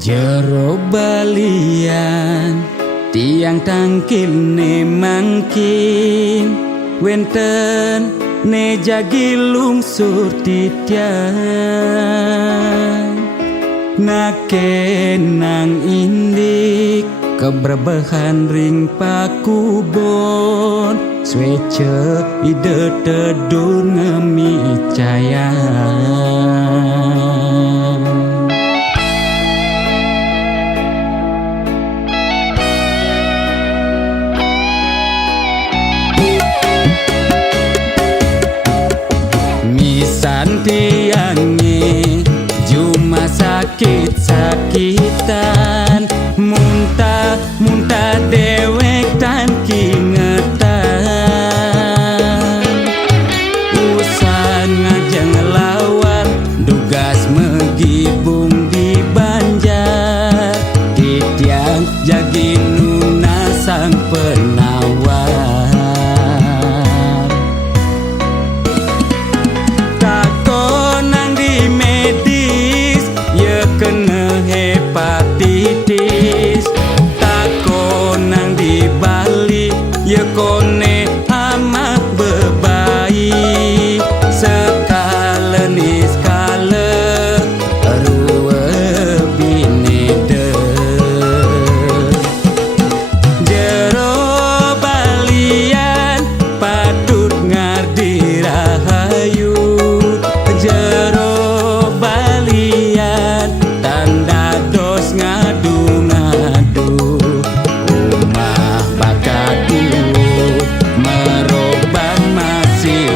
Jero balian tiang tangkil ne mangkin wenten ne jagi lungsur titian nake nang indik keberbahan ring pakubon swece ide tedur ngemi cayan. Tiangi cuma sakit-sakitan muntah dewek tan kingetan usan ngajeng lawan dugas megibung di Banjar titiang jagi nuna sang penawar hepatitis tako nang di Bali ye kone amat bebayi sekalen iskale ruwe binede jero balian patut ngardi rahayu jero balian tanda dos ngadu-ngadu umah bakatu meroban masih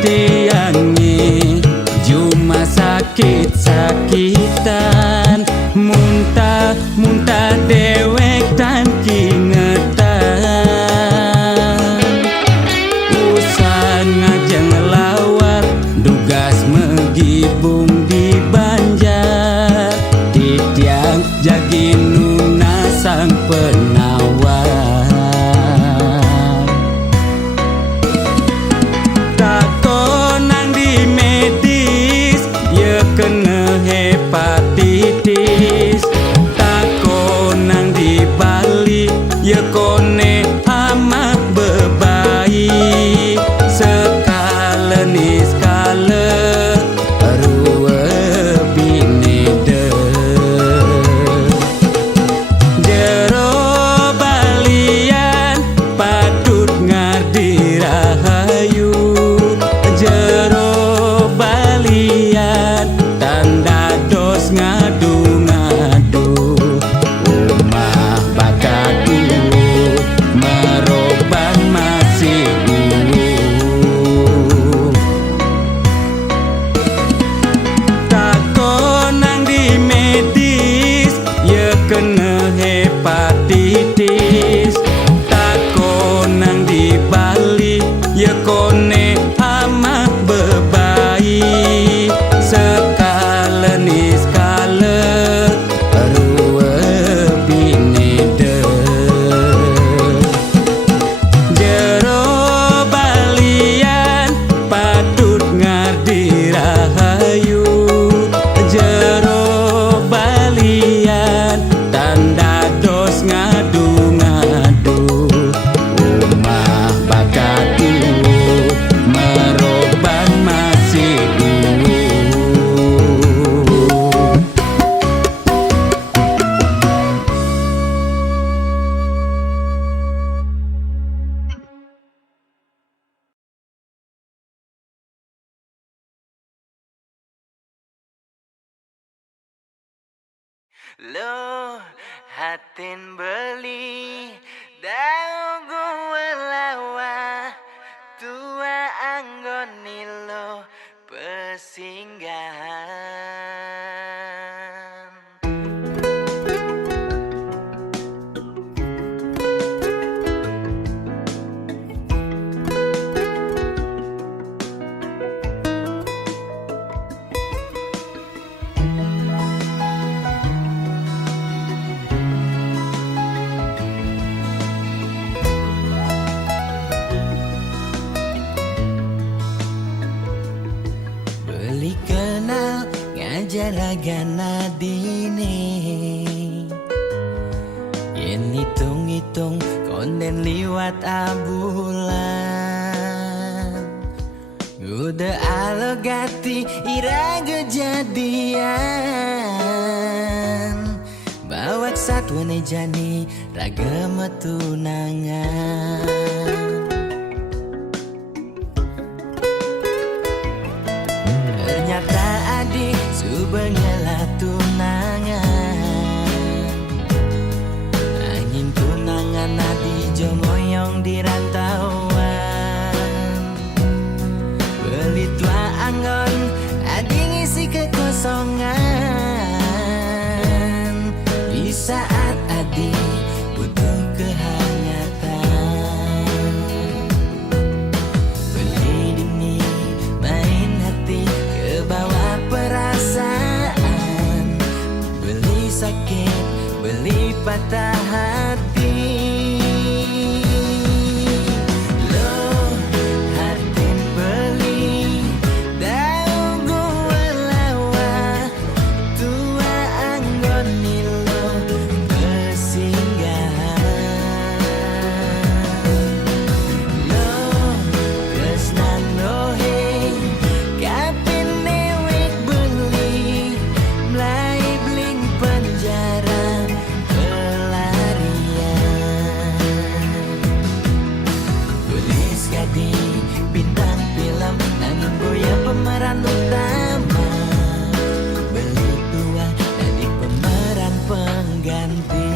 tiangi cuma sakit-sakitan muntah dewek tan kingetan usan ngajeng lawar dugas megibung di Banjar titiang jagi nuna sang penawar kena hepatitis tako nang di Bali ye kone amat bebayi sekalen iskale ruwe binede jero balian patut ngardi rahayu jero balian tanda dos ngadu-ngadu umah bakatu meroban masih tako nang di medis ye kena hepatitis tako nang di Bali ye kone amat bebayi sekalen iskale ruwe binede jero balian patut ngardi rahayu jero balian tanda dos ngadu-ngadu umah bakatu meroban masih lo hatin beli daun gue lawa tua ang jaragana dini. Yen hitung-hitung konden liwat abulan, udah alogati irago jadian. Bawak satwane jani raga metunangan. Ternyata adik subengela tunangan. Angin tunangan adi jomoyong di rantauan. Beli tua anggon adi ngisi kekosongan. Di saat adi butuh kehangatan, beli dini main hati ke bawah perasaan. Beli sakit, beli patah hati. Loh, hatin beli dau gua lawa. Tua anggon nilo kesinggahan. Loh, tresnan lohe kapin newek beli. Mlai bling penjara pelarian. Tulis gadi bintang film nangin boya pemeran utama. Beli tua jadi pemeran pengganti.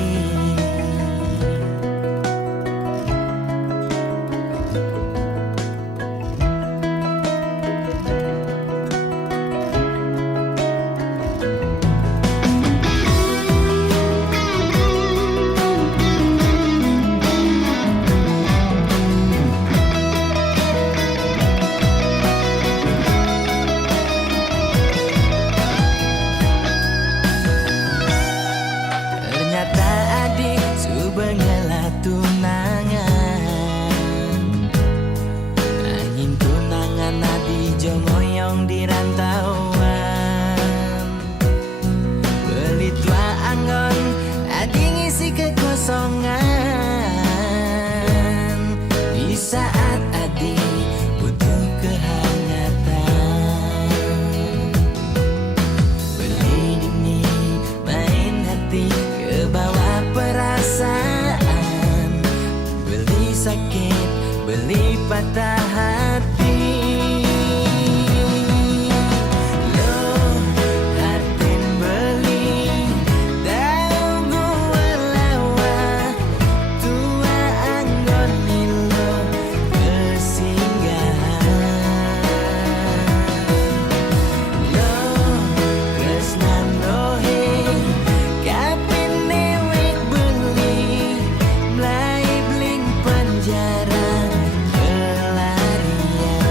Ternyata adik subengela tunangan. Angin tunangan adi jomoyong di rantauan. Beli tua anggon adi ngisi kekosongan. Di saat adi butuh kehangatan, beli dini main hati ke bawah perasaan. Beli sakit, beli patah hati. Loh, hatin beli dau gua lawa. Tua anggon nilo kesinggahan. Loh, tresnan lohe kapin newek beli. Mlai bling penjara pelarian.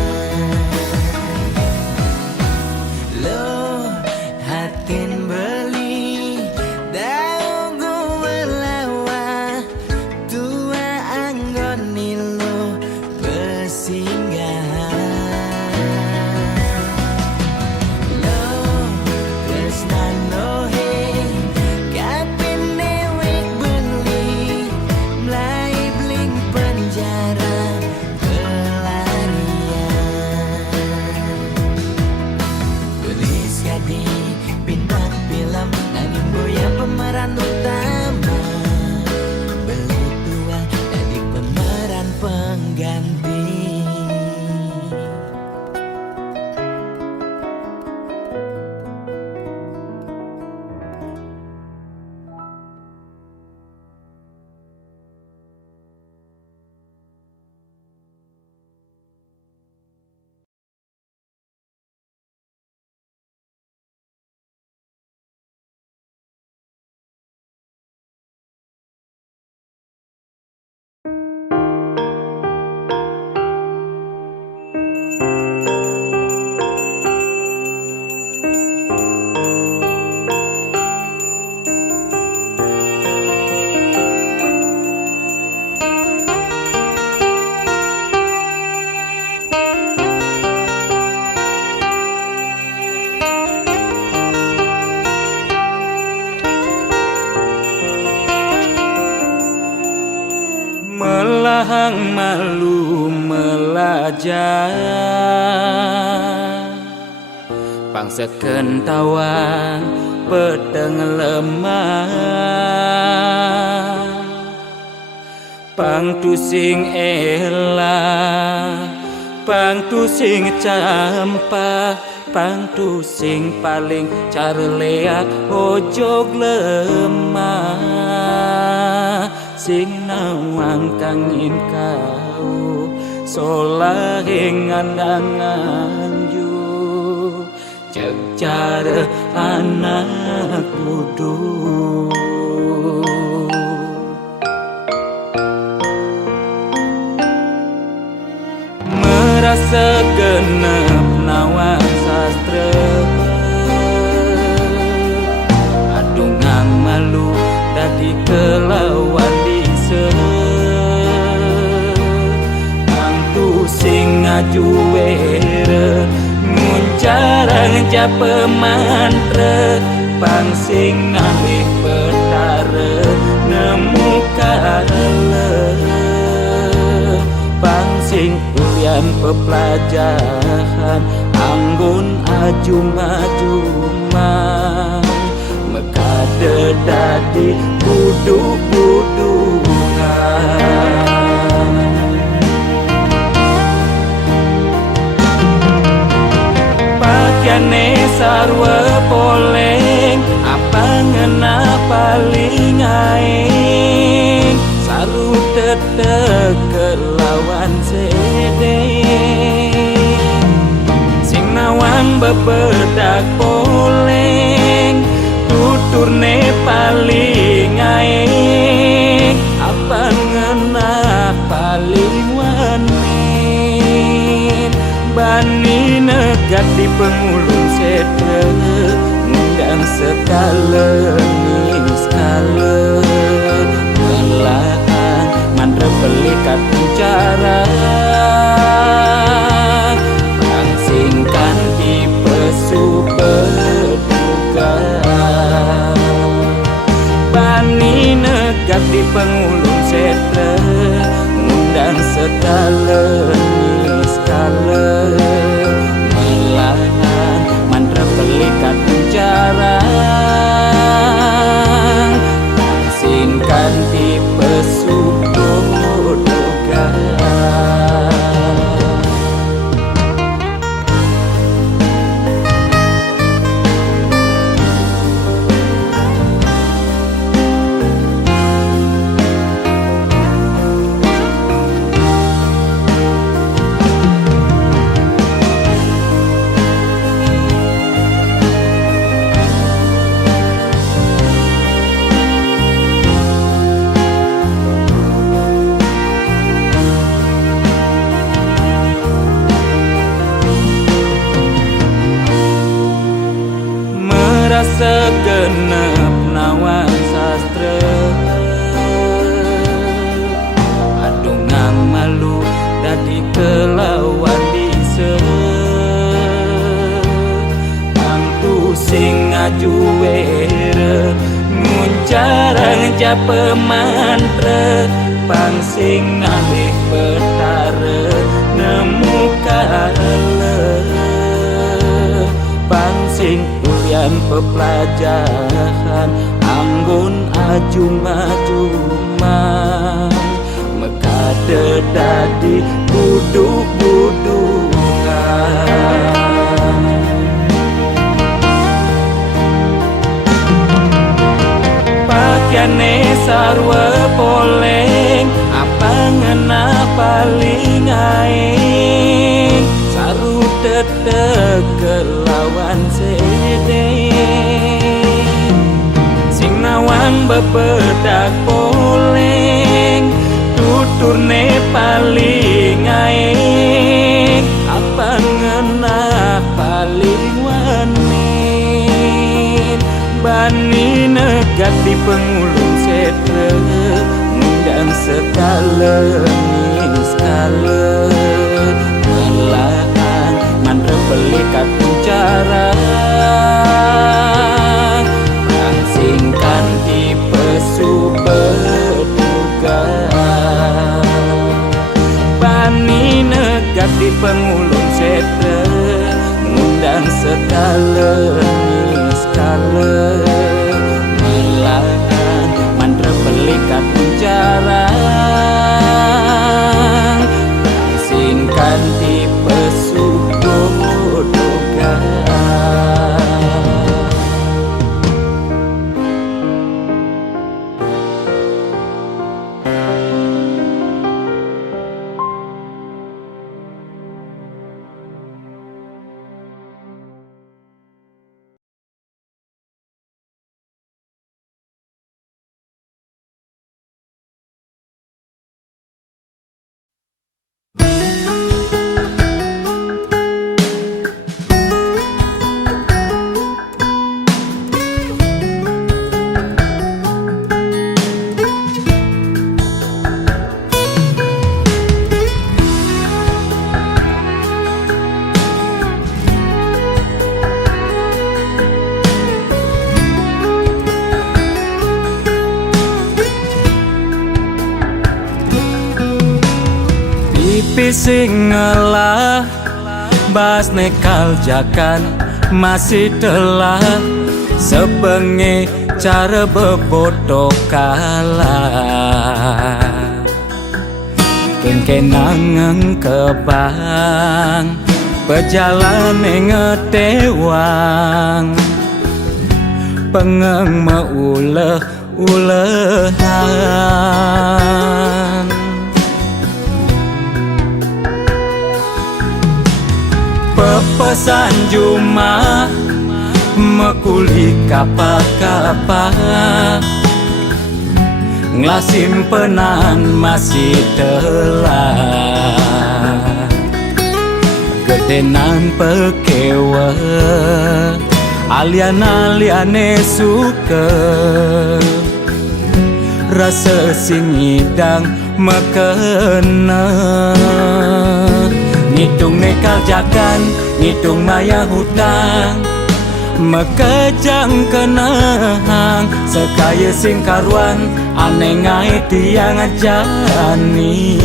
melahang malu melajah pangsekeun tawan pedeng lemah pangtusing elah pangtusing campa pangtusing paling carleak ojog lemah sing nawang kangin kau solahengan anganju cek cara anak kudu merasa genep nawang sastra adungang malu dadi kelawan dise angtu sing ngajuwere nguncarang japa mantra pang sing ngalih petare nemu kale pang sing ulian pepelajaran anggun ajum-ajumah mekade dadi buduk-budungan pakaiane sarwa poleng apa ngena paling aing saru tetek kelawan sede sing nawang bebedak poleng tuturne paling aing apa ngena paling wanin bani negat di pengulung sede ngundang sekale skala melahan mandra belikat bicara langsingkan di pesu berduga bani negat di pengulung setre ngundang segala skala melahan mandra belikat bicara langsingkan di pesu berduga segenep nawang sastra adungang malu dadi kelawan dise angtu sing ngajuwere nguncarang japa mantra pang sing ngalih petare nemu kale pang sing ulian pepelajaran anggun ajum-ajumah mekade dadi buduk-budungan pakaiane sarwa poleng apa ngena paling aing saru tetek kelawan sede sing nawang bebedak poleng tuturne paling aing apa ngena paling wanin bani negat di pengulung setre ngundang sekale skala melahan mandra belikat bicara langsingkan di pesu berduga jak di pengulung setre ngundang sekale skala melahan mantra pelikat penjarang singkan di pesugodogan. Pising ngelah bas nekal jakan masih telah sebengi cara bebodoh kalah kenkenang kebang pejalan ngetewang pengeng meuleh-ulehan pepesan Juma mekuli kapa-kapa nglasim penan masih telah gedenan pekewe alian-aliane suka rasa sing ngidang mekena ngitung nekal jakan, ngitung maya hutang mekejang kenang sekaya sing karuan aneh ngai tiang jani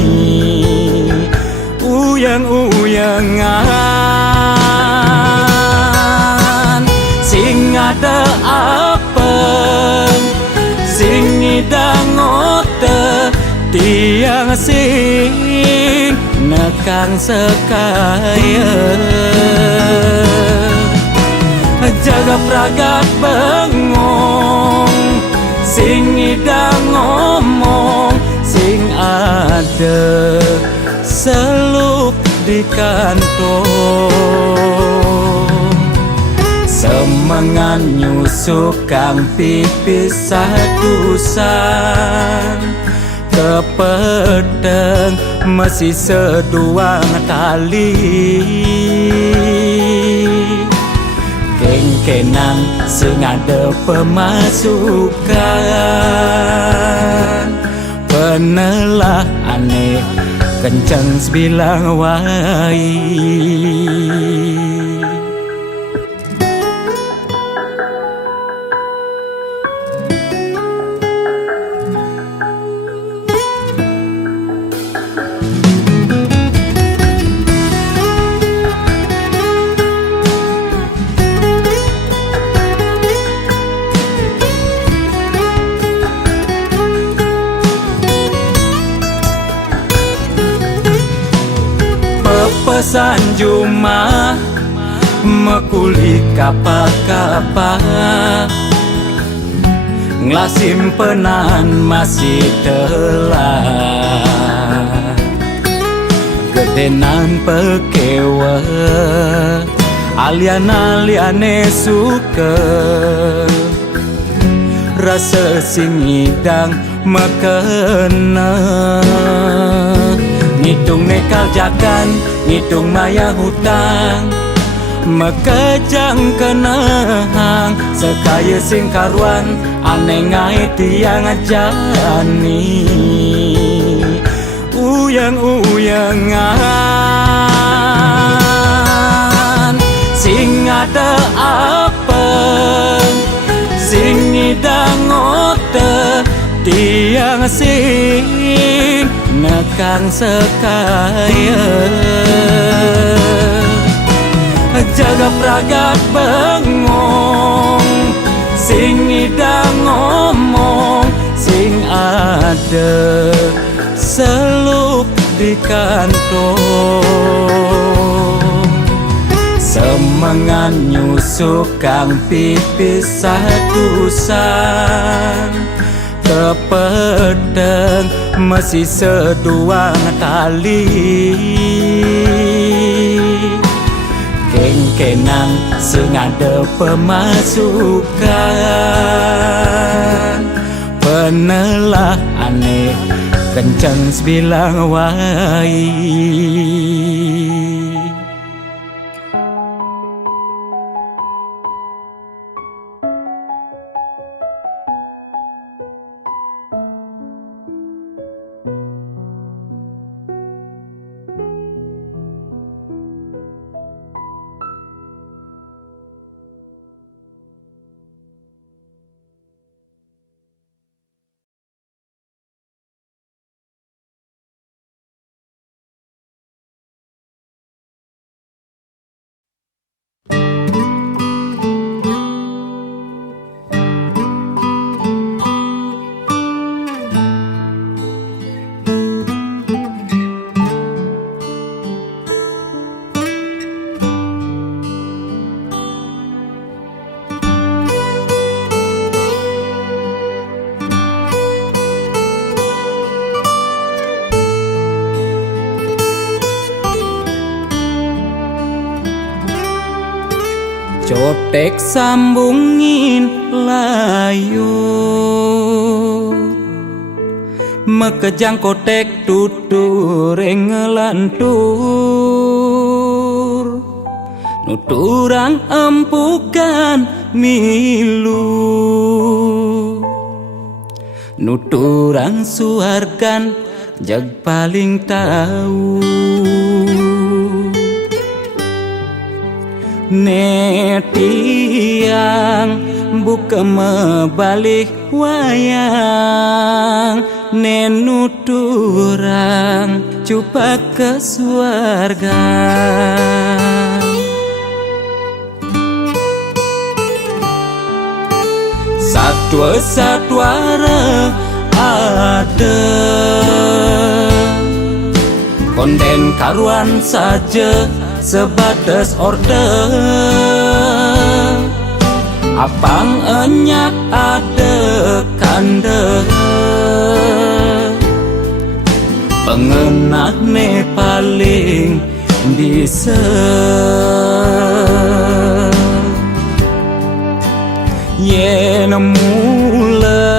uyang-uyangan sing ada apa sing ngidang ote tiang sing nekang sekaya jaga pragat bengong sing ngidang ngomong sing ada seluk di kantong semangan nyusuk kang pipis sadusan kepedeng masih seduang tali kengkenang sing ada pemasukan penelah aneh kencang sebilang wai pesan Juma mekuli kapa-kapa nglasim penan masih telah gedenan pekewe alian-aliane suka rasa sing ngidang mekena ngitung nekal jakan ngitung maya hutang mekejang kenang sekaya sing karuan aneh ngai tiang jani uyang-uyangan sing ada apa sing ngidang ote tiang sing nekang sekaya jaga pragat bengong sing idang ngomong sing ada seluk di kantong semangan nyusuk kang pipis satusan kepedeng masih seduang tali keng-kenang sing ada pemasukan penelah aneh kencang sebilang wai. Cotek sambungin layu mekejang kotek tutur ngelantur nuturang empukan milu nuturang suargan jag paling tahu netiang buka mebalik wayang nenuturang cupa ke suarga satwa-satwara ada konden karuan saja sebatas order apang enyak ada kanda pengenah ne paling bisa yen mula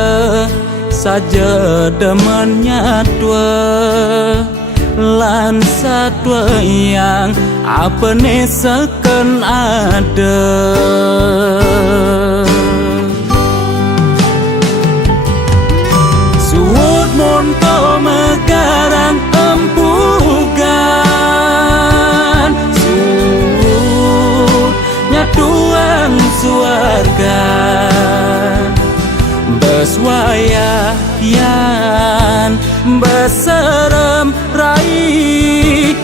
saja demennya tua lan satwa yang apa ne seken ada suut monto megarang empugan suut nyatuang suarga beswayayan beserem rai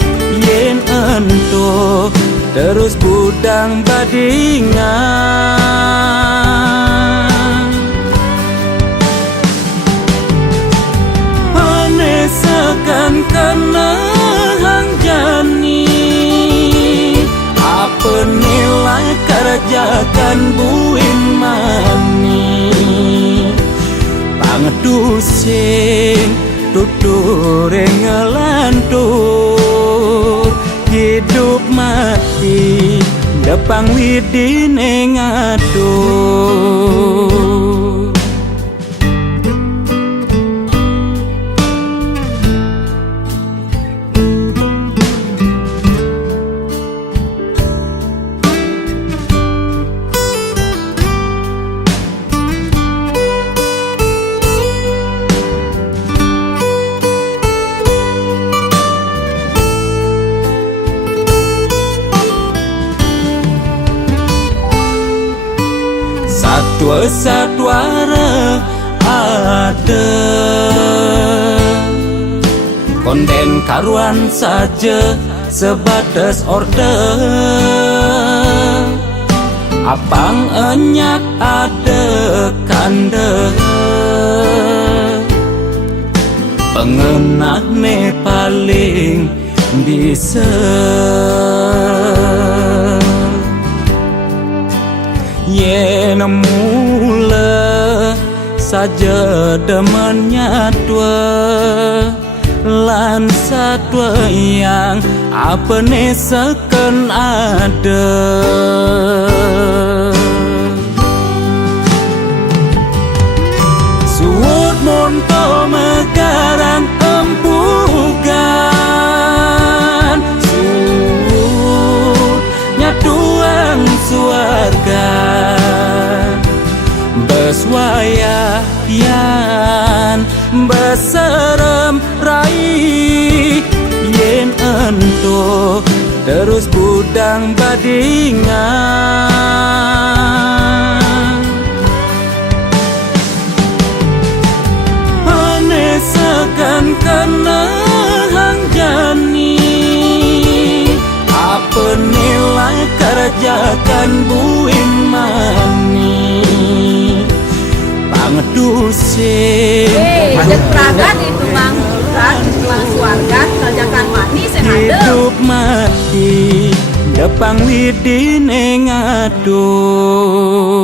yen ento terus budang badingan panesakan kena hang jani apa nilai kerjakan buin mani pangedusing tutur ngelantur hidup mati depang widine ngatur satwa-satwara ada Konten karuan saja sebatas order. Apang enyak ada kande, pengenah ne paling bisa. Ye mula saja demennya dua, lan satwa yang apa ne seken ada. Suut monto megarang empugan, suut nyatuang suarga, beswayayan beserem rai, yen ento terus budang badingan. Hane sekan kena hang jani, apa nilai kerjakan buin mani pangeduse Ada peragat itu bang, bang suarga kerjakan manis yang ada. hidup mati depang widine ngatur.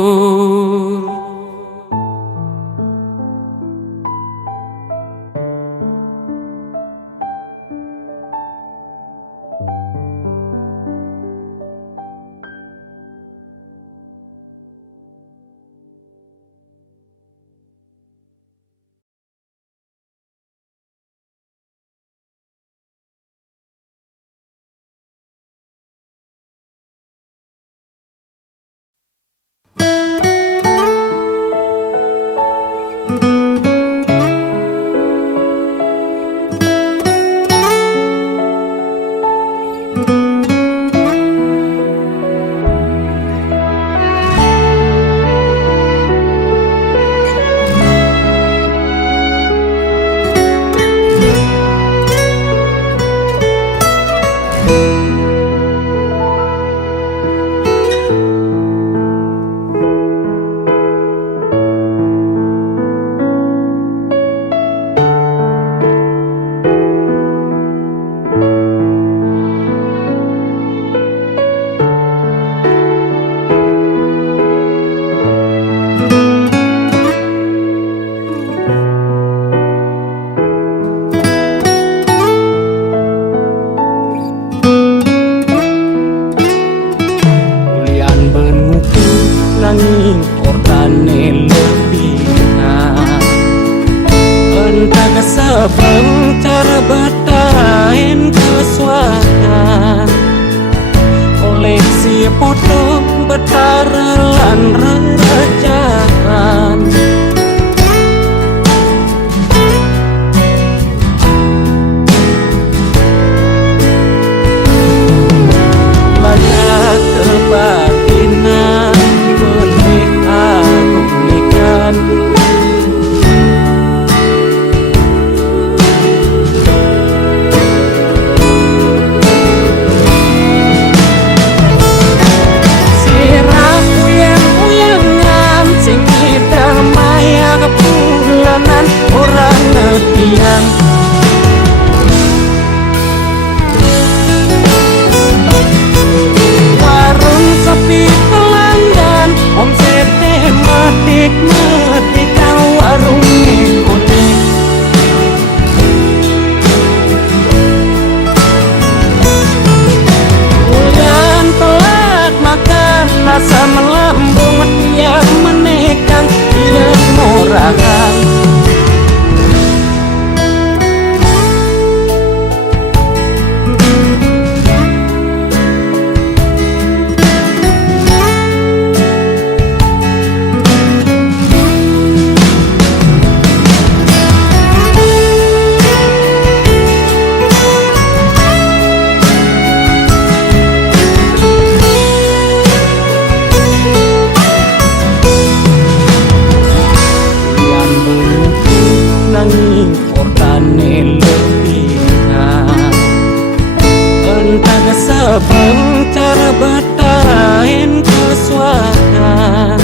main kesuaran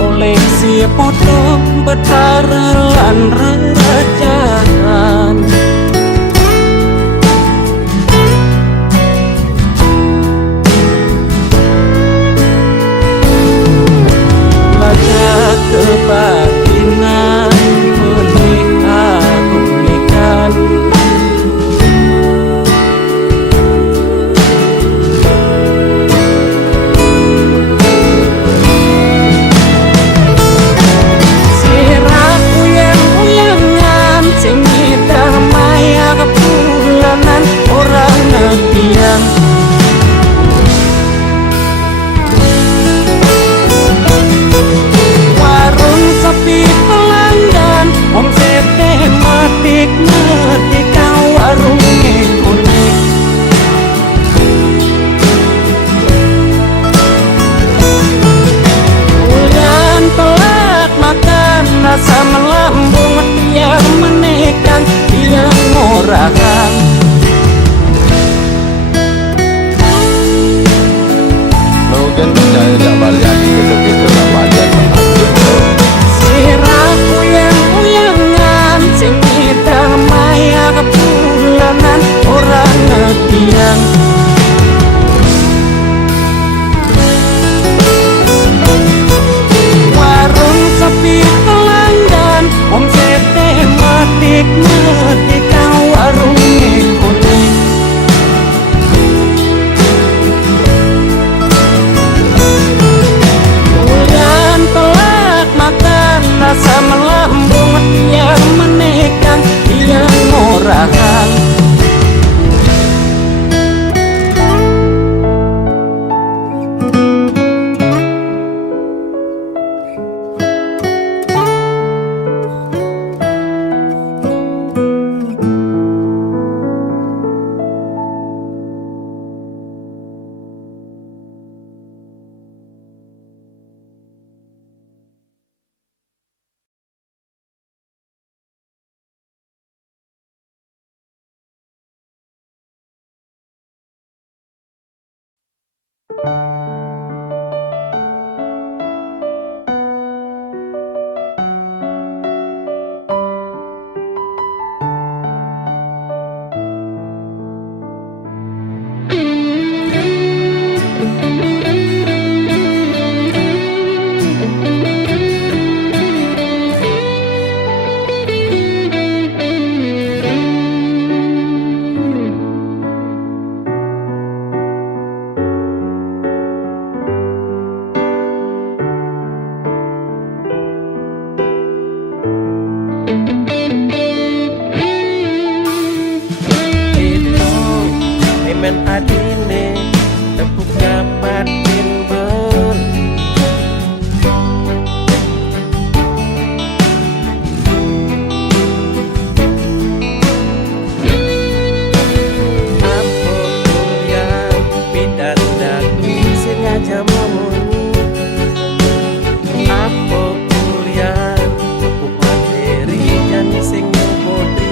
oleh si podo betara lan rerajaan. Lajak kebatinan boleh aku belikan. Warung sepi pelanggan, omset tematik ngetika warung unik. Bulan telak makan rasa melambung, tiang menekan tiang murahan. Mungkin percaya tak balik gitu-gitu lah balik Siraku yang uyangan sing damai kepulanan orang ngetiang. Warung sepi pelanggan, omset tematik ngetika warung unik. Bulan telak makan rasa melambung, tiang menekan tiang murahan. men adine tepuk dapat timbul apa kuliah bidan daki sengaja memuni apa kuliah tepuk materi nyanyi sing nyobodi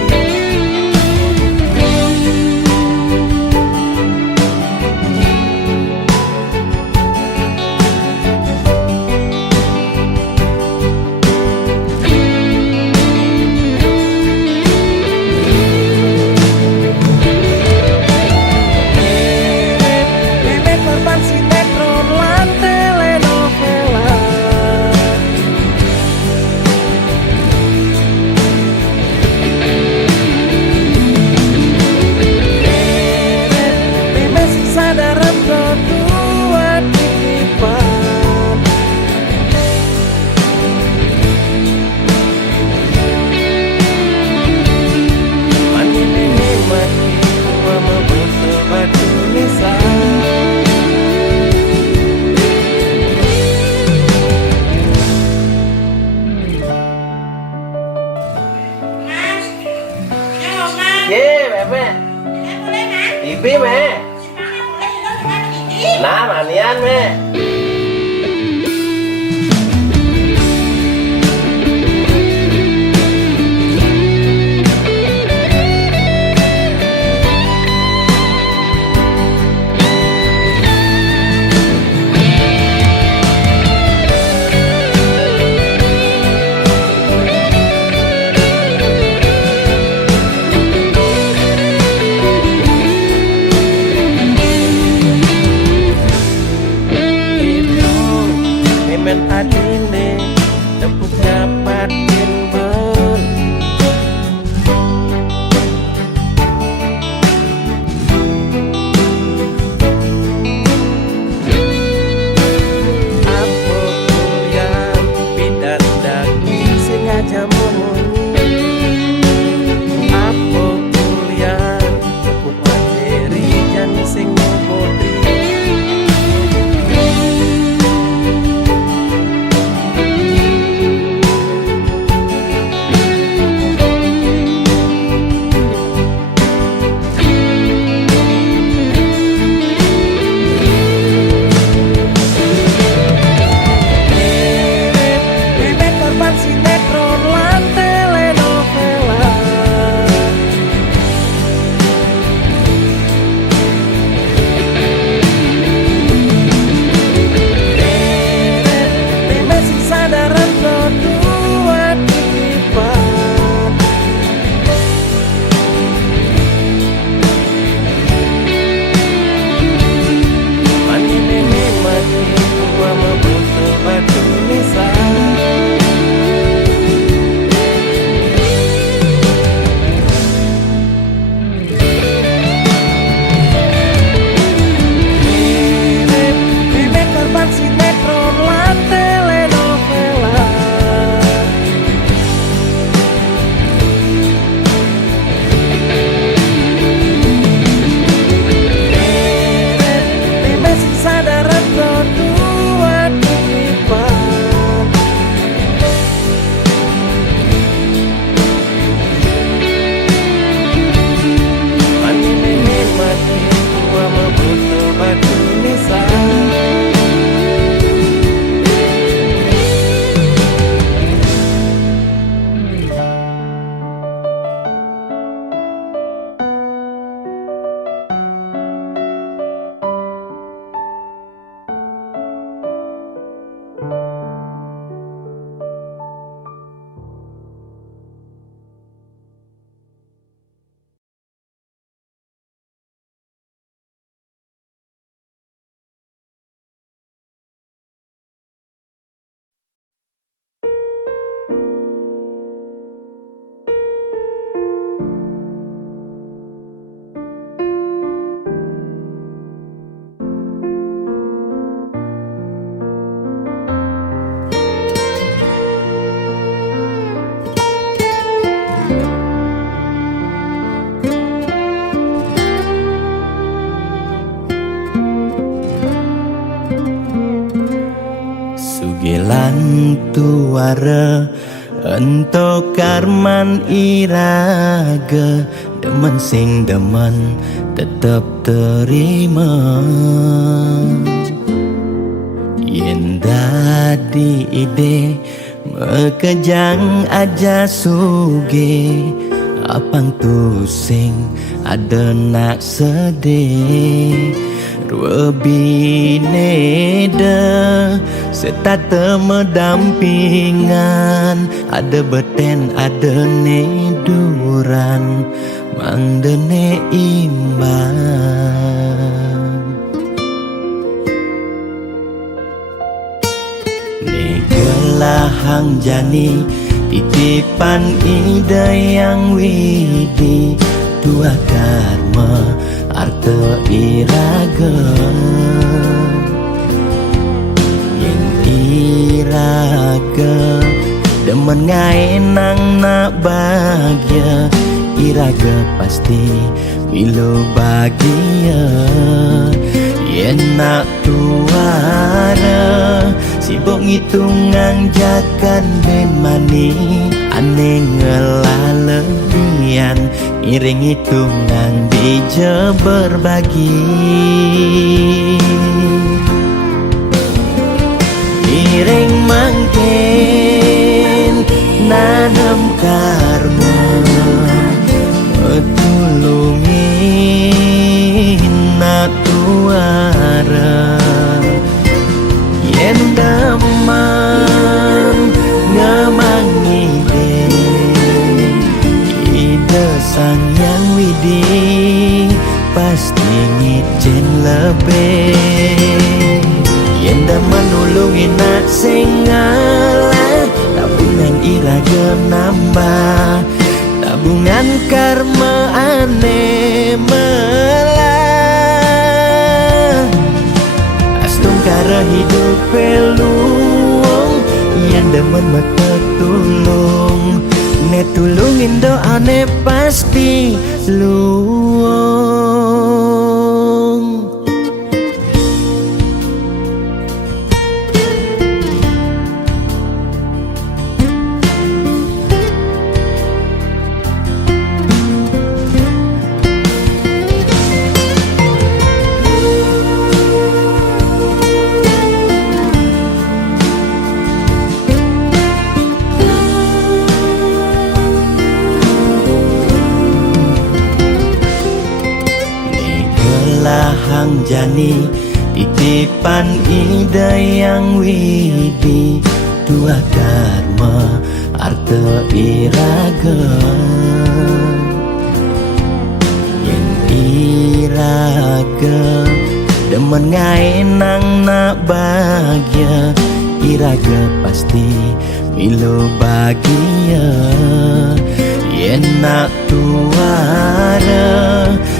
Ibi me, nah manian me. lan tuara ento karman iraga demen sing demen tetep terima yen dadi ide mekejang aja suge apang tu sing ada nak sedih dua bineda serta medampingan ada beten ada neduran mang dene imbang negelahang jani titipan ide yang widi tua karma arte iraga yang iraga demen ngaenang nak bahagia iraga pasti milo bahagia yen nak tuara sibuk ngitungan jakan ben mani aneh ngelalebian iring hitungan bija berbagi iring mangken nanam karma tulungin nak tuara yen daman ngemangi ide sang yang widi pasti ngicen lebih yen daman nulungin nak sing ngalah tabungan iraga nambah tabungan karma aneh melah astung kara hidup peluang yang demen mata tulung ne tulungin doane pasti luang hang jani titipan ide yang widi dua karma arte iraga yang iraga demen ngaenang nak bahagia iraga pasti milo bahagia yen nak tuara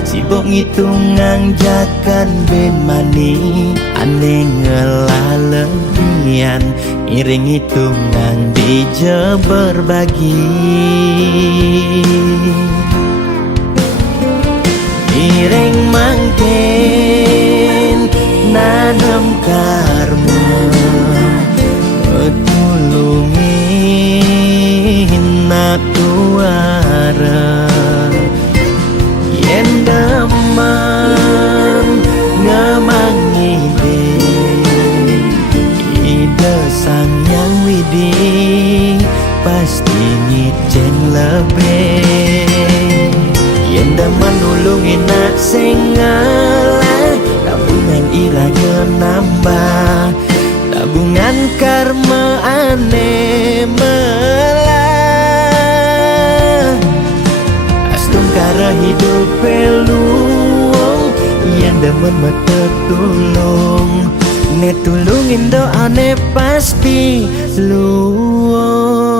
sibuk ngitungan jakan ben mani aneh ngelalebian iring hitungan bija berbagi iring mangken nanam karma tulungin nak tuara yen daman ngemangi ide sang yang widi pasti ngicen lebih yen daman nulungin nak sing ngalah tabungan iraga nambah tabungan karma aneh melah astung kara hidup peluang yang demen mata tulung ne tulungin doane pasti luang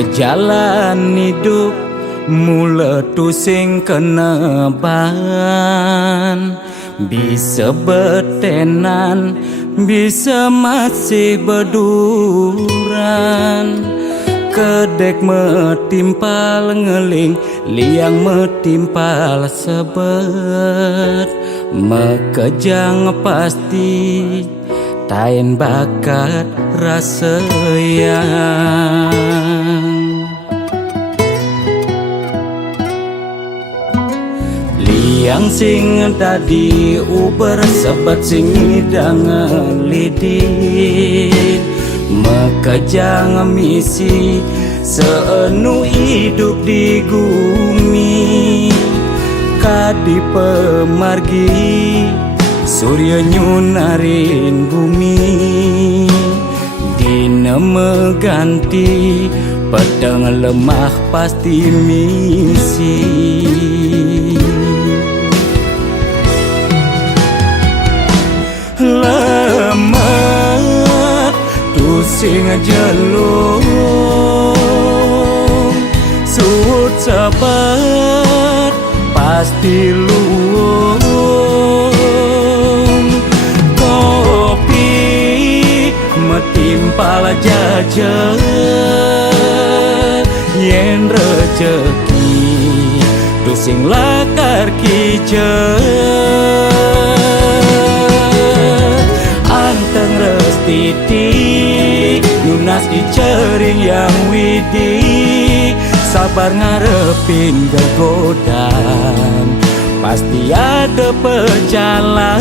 ke jalan hidup mula tusing keneban, bisa betenan, bisa masih berduran. Kedek metimpal ngeling, liang metimpal sebet, mekejang pasti tain bakat rasa yang. Liang sing tadi uber sebat sing hidang lidit, mekejang misi seenu hidup di bumi. Kadi pemargi surya nyunarin bumi, dina meganti pedang lemah pasti misi. Lemah tusing jelung, suut sabar pasti luung. Kopi metimpal jajan, yen rejeki tusing lakar kijen. Anteng restiti nunas dicering yang widi, sabar ngarepin gegodan pasti ada pejalan.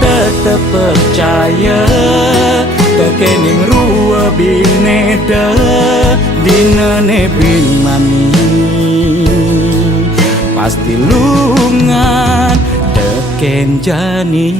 Tetep percaya tekening rua bineda dina nebin mami, pasti lungan teken jani.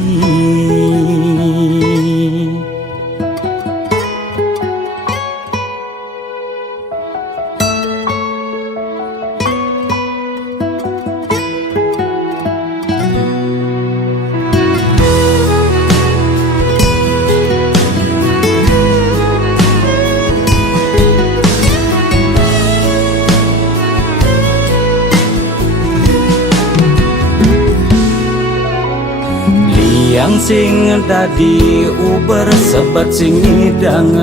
Yang sing tadi uber sebat sing hidang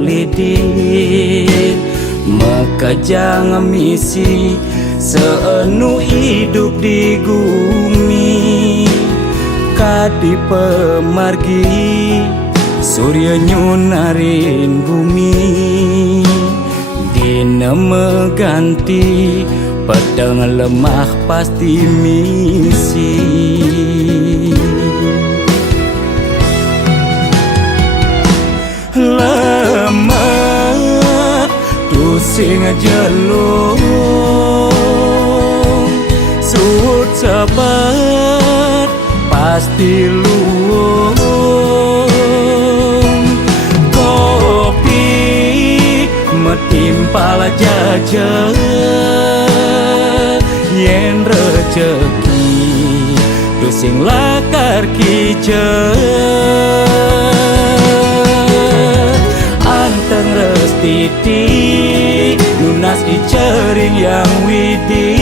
lidit, mekejang misi seenu hidup di bumi. Kadi pemargi surya nyunarin bumi, dina meganti pedang lemah pasti misi. Lemah tusing jelung, suut sabar pasti luung. Kopi metimpal jajan, yen rejeki tusing lakar kijen. Anteng restiti nunas dicering yang widi,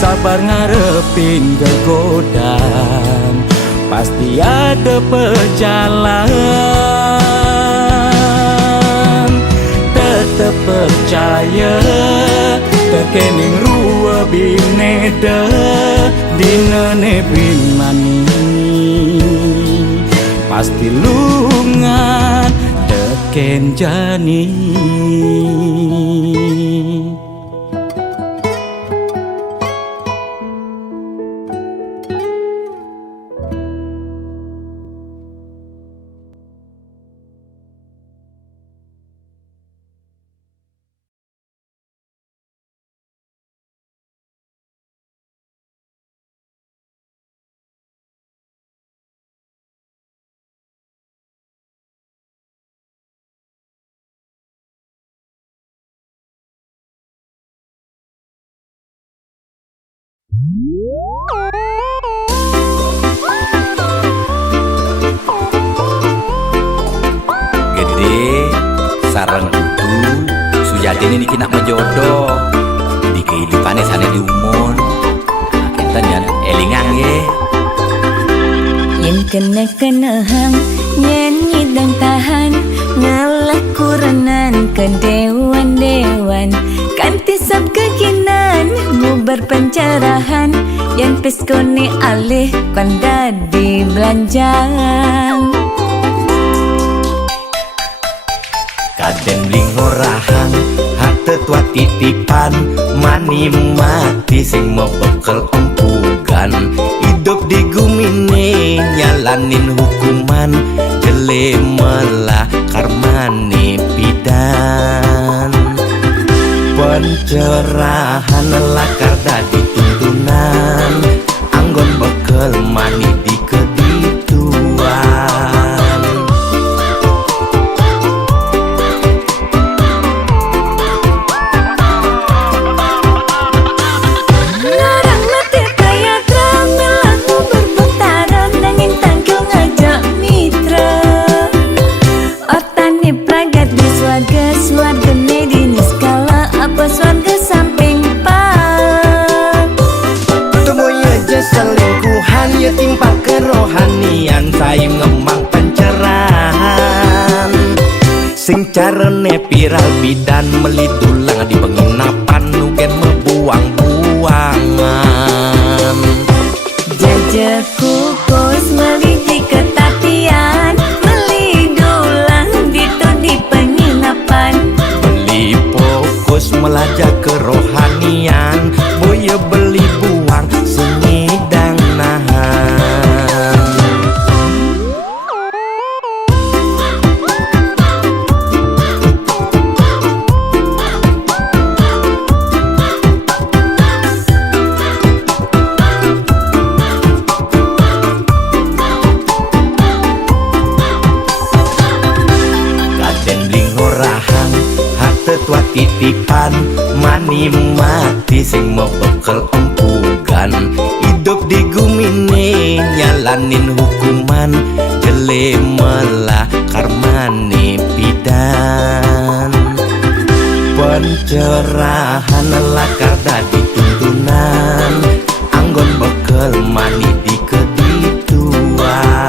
sabar ngarepin gegodan pasti ada pejalan. Tetep percaya tekening rua bineda dina nebin mani, pasti lungan teken jani. Gede sejati ini kena jodoh di kehidupan sana di umur. Nah, kita nyan elingang ye. Yen kena hang nyanyi dan tahan ngalah kuranan ke dewan-dewan kanti sab kekinan mu berpencerahan yang peskoni alih kanda di belanjang Kaden bling orahan hak tetua titipan mani mati sing mau bekel empugan hidup di gumine nyalanin hukuman jele melah karmani pidan pencerahan lakar dadi tuntunan anggon bekel mani di kedituan timpa kerohanian saya ngemang pencerahan sing carane viral bidan melidulang di penginapan nugen membuang-buangan jajah kukus meliti ketatian melidulang itu di penginapan beli fokus melajak kerohanian boya beli buang sengidang nahan tetua titipan mani mati sing mau bekel empugan hidup di gumine nyalanin hukuman jele melah karmani pidan pencerahan lakar dadi tuntunan anggon bekel mani di kedituan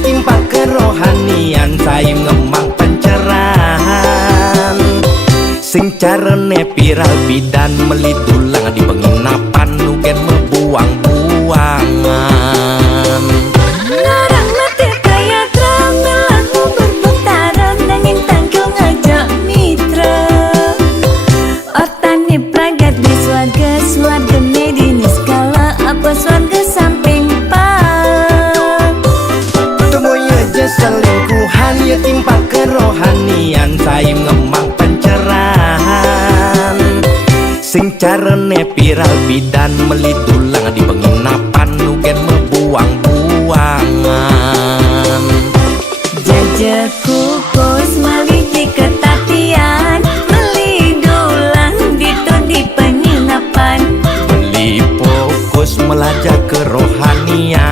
timpa kerohanian saya ngemang pencerahan sing carane viral bidan melidulang di penginapan nugen membuang-buangan ngarang mati kaya tramel aku berbentaran nangin tanggung aja mitra otani pragat di swarga medini skala apa swarga samping selingkuhan ya timpa kerohanian saya ngemang pencerahan sing carane viral bidan melidulang di penginapan nugen membuang-buangan jajah kukus meliti ketatian melidulang itu di penginapan beli fokus melajak kerohanian